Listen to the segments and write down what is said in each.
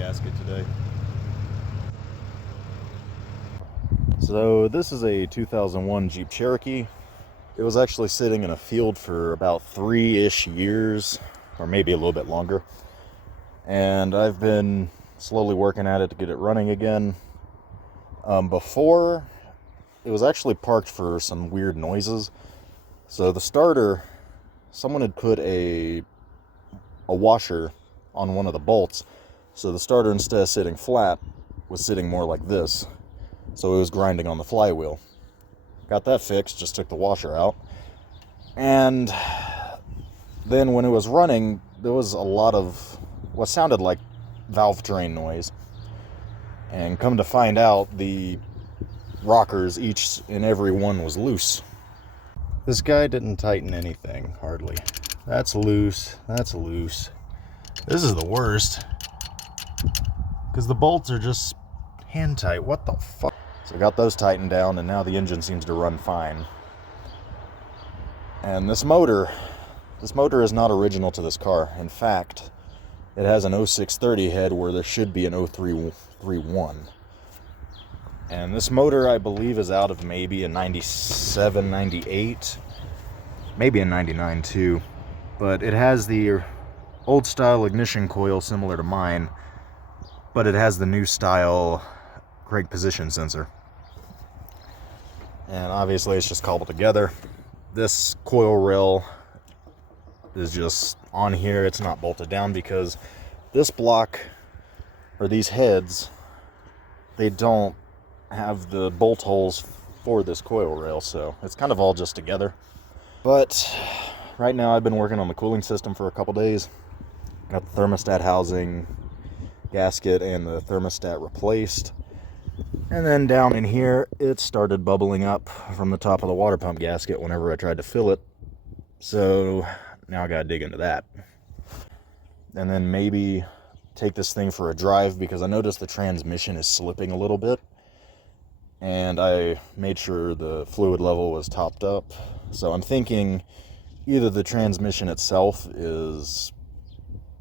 gasket today. So this is a 2001 Jeep Cherokee. It was actually sitting in a field for about 3-ish years, or maybe a little bit longer. And I've been slowly working at it to get it running again. Before, it was actually parked for some weird noises. So the starter, someone had put a washer on one of the bolts. So the starter, instead of sitting flat, was sitting more like this. So it was grinding on the flywheel. Got that fixed, just took the washer out. And then when it was running, there was a lot of what sounded like valve drain noise. And come to find out, the rockers, each and every one, was loose. This guy didn't tighten anything, hardly. That's loose, that's loose. This is the worst, because the bolts are just hand tight. What the fuck? So I got those tightened down, and now the engine seems to run fine. And this motor is not original to this car. In fact, it has an 0630 head where there should be an 0331. And this motor, I believe, is out of maybe a 97, 98, maybe a 99 too. But it has the old style ignition coil similar to mine, but it has the new style crank position sensor. And obviously it's just cobbled together. This coil rail is just on here. It's not bolted down because this block, or these heads, they don't have the bolt holes for this coil rail, so it's kind of all just together. But right now I've been working on the cooling system for a couple days. Got the thermostat housing, gasket, and the thermostat replaced. And then down in here, it started bubbling up from the top of the water pump gasket whenever I tried to fill it. So now I gotta dig into that. And then maybe take this thing for a drive, because I noticed the transmission is slipping a little bit. And I made sure the fluid level was topped up. So I'm thinking either the transmission itself is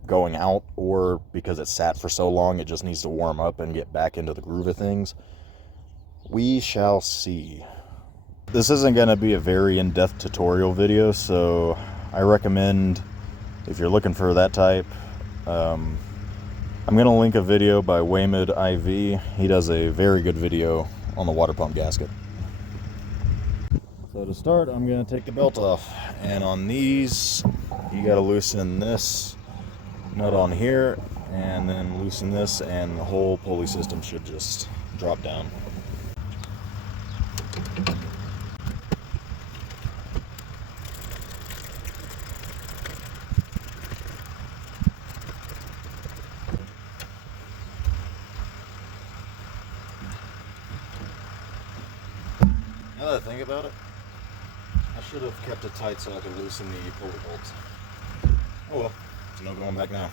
going out, or because it sat for so long, it just needs to warm up and get back into the groove of things. We shall see. This isn't going to be a very in-depth tutorial video, so I recommend, if you're looking for that type, I'm going to link a video by Waymid IV. He does a very good video on the water pump gasket. So to start, I'm going to take the belt off, and on these you got to loosen this nut on here, and then loosen this, and the whole pulley system should just drop down. Now that I think about it, I should have kept it tight so I could loosen the pulley bolts. Oh well, there's no going back now.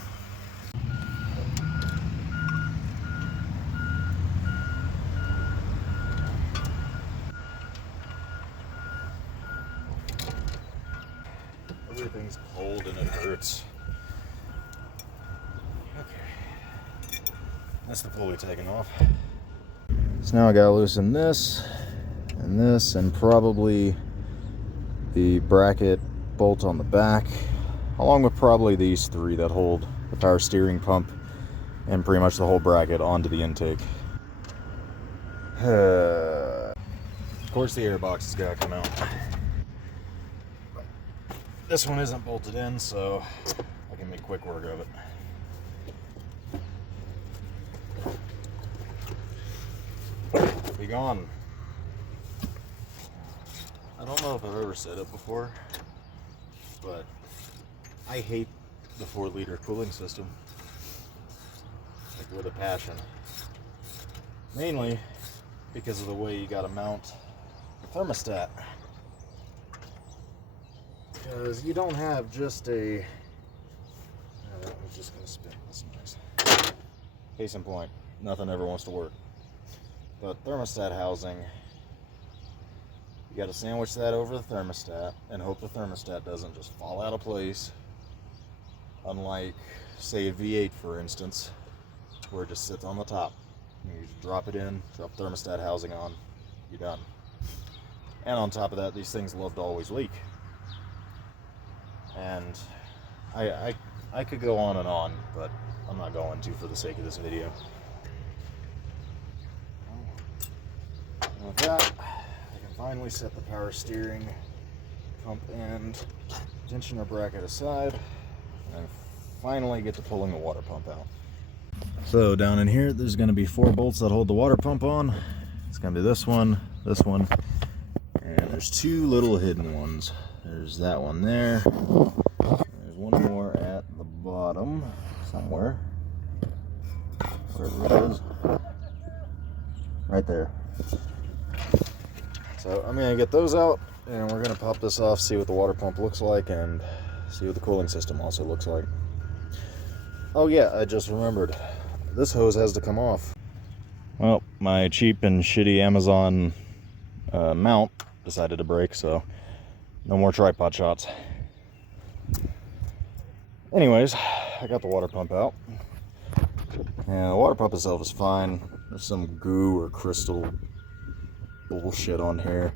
Everything's cold and it hurts. Okay, that's the pulley taken off. So now I gotta loosen this, and probably the bracket bolt on the back, along with probably these three that hold the power steering pump and pretty much the whole bracket onto the intake. Of course the air box has got to come out. This one isn't bolted in, so I can make quick work of it. Be gone. I don't know if I've ever said it before, but I hate the 4-liter cooling system, like with a passion. Mainly because of the way you gotta mount the thermostat. Because you don't have just a... Oh, that one's just gonna spin. That's nice. Case in point, nothing ever wants to work. But thermostat housing, you got to sandwich that over the thermostat and hope the thermostat doesn't just fall out of place. Unlike, say, a V8, for instance, where it just sits on the top. You just drop it in, drop thermostat housing on, you're done. And on top of that, these things love to always leak. And I could go on and on, but I'm not going to for the sake of this video. With that, I can finally set the power steering pump and tensioner bracket aside, and finally get to pulling the water pump out. So down in here, there's going to be 4 bolts that hold the water pump on. It's going to be this one, and there's 2 little hidden ones. There's that one there. There's one more at the bottom somewhere. Wherever it is. Right there. So I'm going to get those out, and we're going to pop this off, see what the water pump looks like, and see what the cooling system also looks like. Oh yeah, I just remembered. This hose has to come off. Well, my cheap and shitty Amazon mount decided to break, so no more tripod shots. Anyways, I got the water pump out. And the water pump itself is fine. There's some goo or crystal bullshit on here.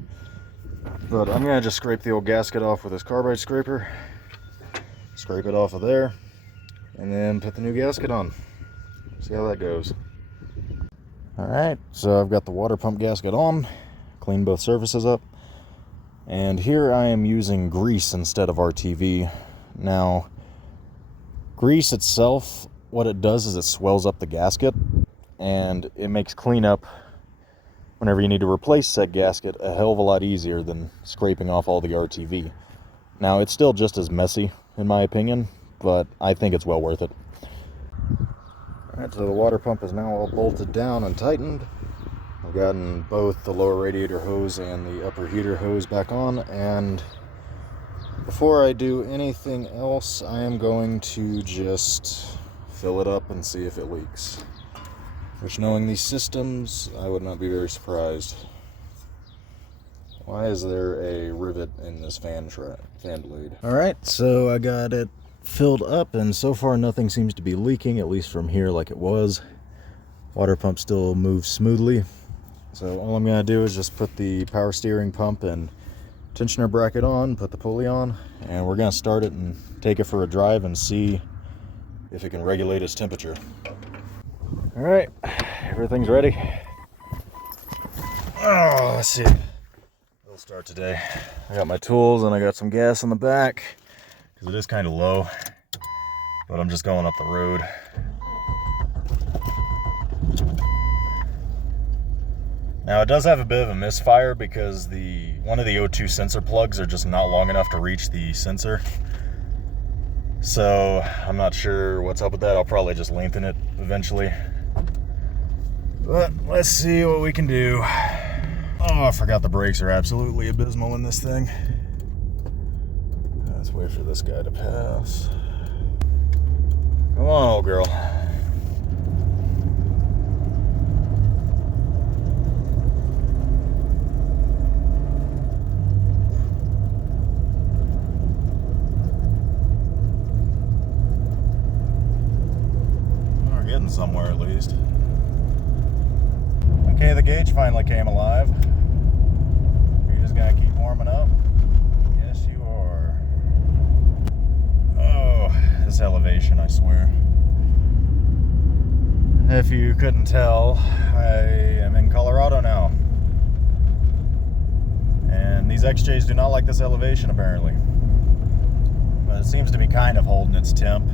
But I'm gonna just scrape the old gasket off with this carbide scraper. Scrape it off of there. And then put the new gasket on. See how that goes. Alright, so I've got the water pump gasket on. Clean both surfaces up. And here I am using grease instead of RTV. Now, grease itself, what it does is it swells up the gasket, and it makes cleanup whenever you need to replace said gasket a hell of a lot easier than scraping off all the RTV. Now, it's still just as messy, in my opinion, but I think it's well worth it. Alright, so the water pump is now all bolted down and tightened. I've gotten both the lower radiator hose and the upper heater hose back on, and before I do anything else, I am going to just fill it up and see if it leaks. Which, knowing these systems, I would not be very surprised. Why is there a rivet in this fan blade? Alright, so I got it filled up, and so far nothing seems to be leaking, at least from here like it was. Water pump still moves smoothly. So all I'm going to do is just put the power steering pump and tensioner bracket on, put the pulley on, and we're going to start it and take it for a drive and see if it can regulate its temperature. Alright, everything's ready. Oh, let's see. We'll start today. I got my tools and I got some gas in the back because it is kind of low, but I'm just going up the road. Now it does have a bit of a misfire because one of the O2 sensor plugs are just not long enough to reach the sensor. So I'm not sure what's up with that. I'll probably just lengthen it eventually. But let's see what we can do. Oh, I forgot the brakes are absolutely abysmal in this thing. Let's wait for this guy to pass. Come on, old girl. We're getting somewhere at least. Okay, the gauge finally came alive. Are you just gonna keep warming up? Yes, you are. Oh, this elevation, I swear. If you couldn't tell, I am in Colorado now. And these XJs do not like this elevation, apparently. But it seems to be kind of holding its temp.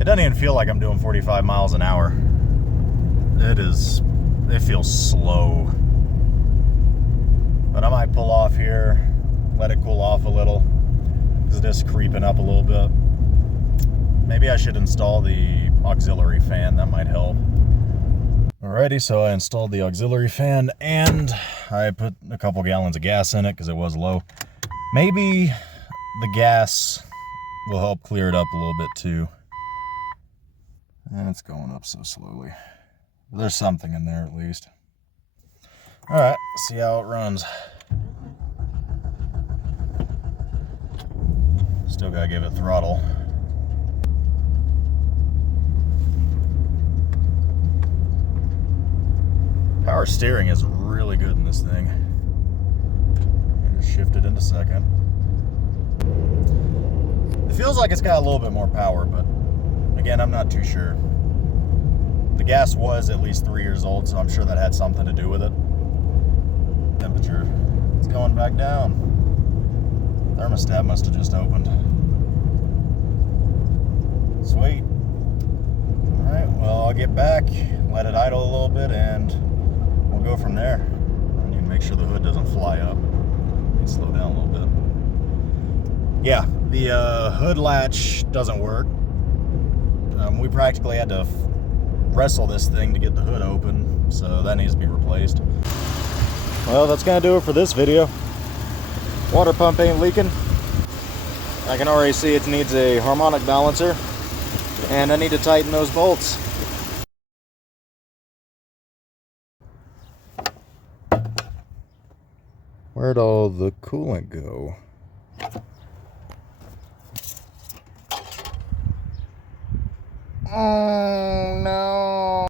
It doesn't even feel like I'm doing 45 miles an hour. It feels slow. But I might pull off here, let it cool off a little, because it is creeping up a little bit. Maybe I should install the auxiliary fan, that might help. Alrighty, so I installed the auxiliary fan, and I put a couple gallons of gas in it, because it was low. Maybe the gas will help clear it up a little bit too. And it's going up so slowly. There's something in there at least. Alright, see how it runs. Still gotta give it throttle. Power steering is really good in this thing. Just shift it into second. It feels like it's got a little bit more power, but again, I'm not too sure. The gas was at least 3 years old, so I'm sure that had something to do with it. Temperature, it's going back down. Thermostat must have just opened. Sweet. Alright, well, I'll get back, let it idle a little bit, and we'll go from there. I need to make sure the hood doesn't fly up. Need to slow down a little bit. Yeah, the hood latch doesn't work. We practically had to wrestle this thing to get the hood open, so that needs to be replaced. Well, that's gonna do it for this video. Water pump ain't leaking. I can already see it needs a harmonic balancer, and I need to tighten those bolts. Where'd all the coolant go?